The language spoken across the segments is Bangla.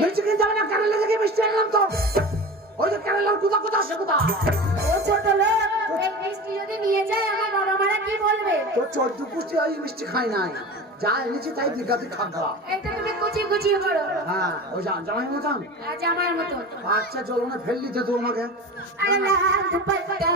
মিষ্টি কিনতে যাবে না, কেরালা থেকে মিষ্টি আনলাম তো। ওই যে কেরালার কোথা সে কোথা। ও ছোট লোক, এই মিষ্টি যদি নিয়ে যায় আমার বাবা মারা কি বলবে? তো 14 পুষ্টি ওই মিষ্টি খাই নাই, যা এনেছি তাই দিগাতে খাবো। এটা তুমি কুচি কুচি করো। হ্যাঁ, ওই জামাই মতন। জামার মতো। আচ্ছা চলো না, ফেল দিতে তো আমাকে। আল্লাহ দুপাট্টা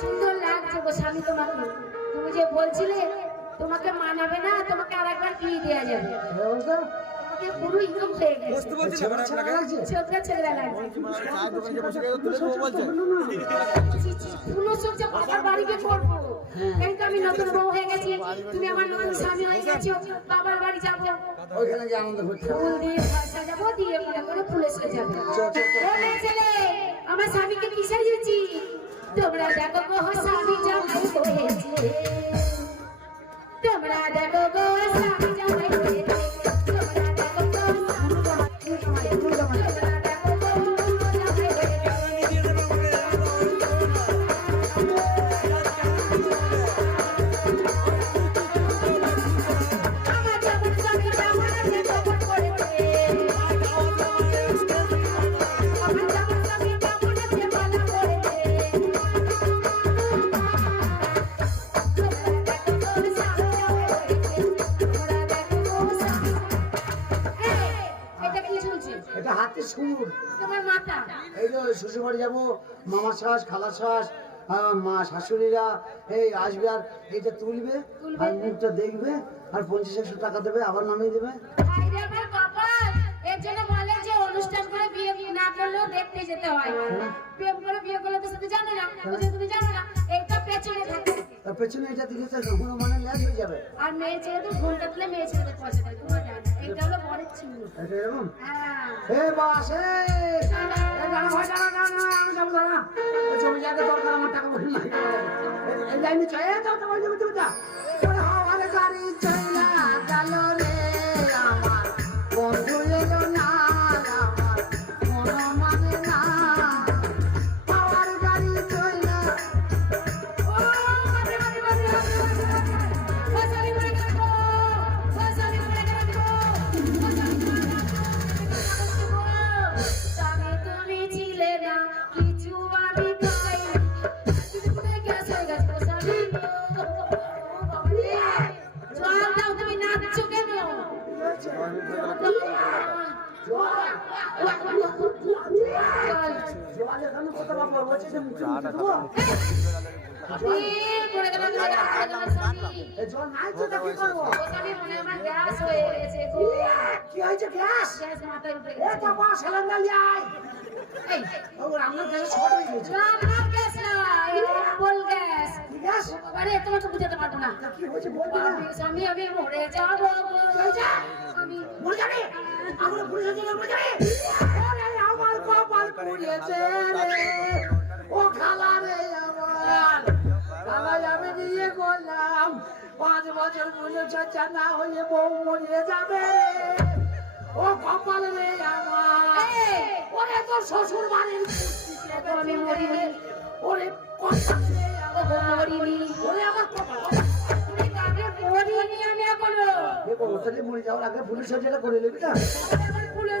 সুন্দর লাগছে গো স্বামী তোমাকে। তুমি যে বলছিলে তোমাকে মানাবে না, তোমাকে আরেকবার বিয়ে দেওয়া যাবে। তোমাকে পুরো ইনকাম হয়ে গেছে। ছোকরা ছোকরা লাগছে। পুরো সব যে বাবার বাড়িতে করবো, কিন্তু আমি নতুন বউ হয়ে গেছি, তুমি আমার নতুন স্বামী হয়ে গেছো, বাবার বাড়ি যাবো, ওইখানে গিয়ে আনন্দ করতে হবে। ফুল দিয়ে সাজাবো, দিয়ে মনে করে ফুলে সাজাবো। ছেলে আমার স্বামীকে কি সাজিয়েছি তোমরা দেখো গো, স্বামী জামাই হয়েছে। তোমরা দেখো গো, স্বামী জামাই হয়েছে। তোমরা দেখো গো, স্বামী জামাই হয়েছে। এই যে শ্বশুর বাড়ি যাবো, মামার শাস, খালার শাস, মা শাশুড়িরা এই আসবে, আর এইটা তুলবে আর মুখটা দেখবে আর 50-100 টাকা দেবে, আবার নামিয়ে দেবে। এর জন্য বলে যে অনুষ্ঠান করে বিয়ে না করলেও দেখতে যেতে হয়। প্রেম করে বিয়ে করলে তো সেটা জানো না, তুমি জানো না, এটা পেছনে থাকে। আর পেছনে এটা দিকে কোনো মানে ল্যাজ হয়ে যাবে। আর মেয়ে ছেলে তো ঘুমটা তুলে মেয়ে ছেলেদের পয়সা দেয়, তোমার জানো না, এটা হলো বড় চিহ্ন। এটা এরকম? হ্যাঁ। এই বাস, এই জানা ভাই, জানা আমি যাবো না। ওই ছবি জায়গা দরকার, আমার টাকা পয়সা নাই। এই লাইনে চাই, যাও তো, যাও যা। ওরে হাওয়ারে গাড়ি চইলা গেল রে আমার বন্ধু এলো না, আমার মন মানে না। হাওয়ার গাড়ি চইলা আমার কপাল পুড়িয়েছে ও খালা রে, আমার খালা আমি বিয়ে করলাম, 5 বছর পুজো চর্চা না হয়ে বউ মরিয়ে যাবে। ও কপাল রে আমার, ওরে তোর শ্বশুর বাড়ির আমি মরিনি, ওরে কপাল রে আমার মরিনি, ওরে আমার কপাল মরিনি। মরে যাওয়ার আগে পুলিশ যেটা করে নিবি না আমার ভুলে